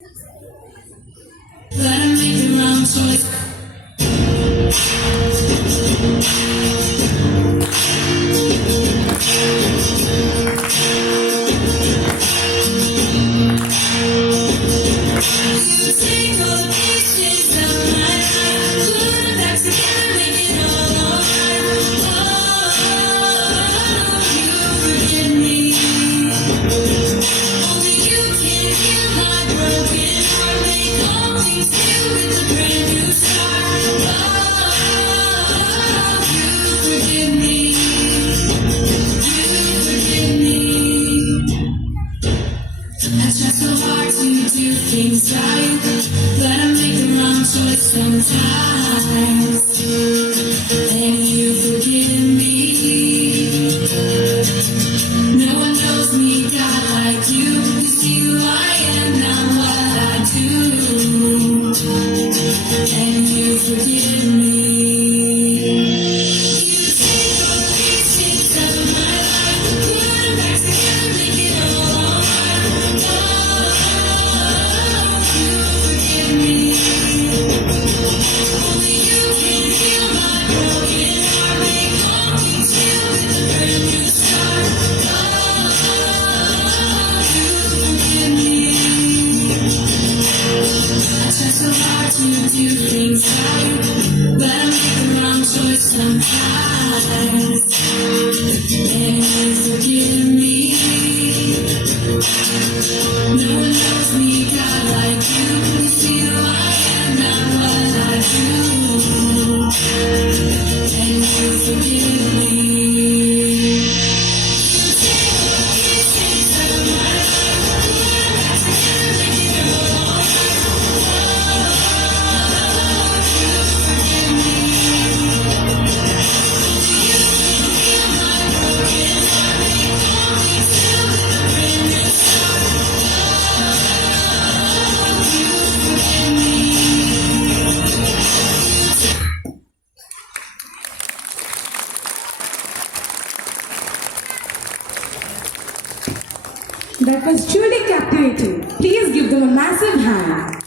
Let him make the wrong choice. You take all the pieces of my life, put them back together, make it all alright. Oh, you forgive me. Only you can heal my broken heart, make all things new with a brand new start. Oh, you forgive me. You forgive me. I try so hard to do things right, but I make the wrong choice sometimes. And you forgive me. No one knows me, God, like you. You see who I am, not what I do. And you forgive me. You take all the pieces of my life, put them back together, make it all alright. Oh, you forgive me. Only you can heal my broken heart, make all things new with a brand new start. Oh, you forgive me. I try so hard to do things right, but I make the wrong choice sometimes. And you forgive me. No one knows me, God, like you. You see who I am, not what I do. And you forgive me. You take all the pieces of my life, put them back together, make it all alright. Oh, you forgive me. You can heal my broken heart, make all things new with a brand new start. Oh, you forgive me. That was truly captivating. Please give them a massive hand.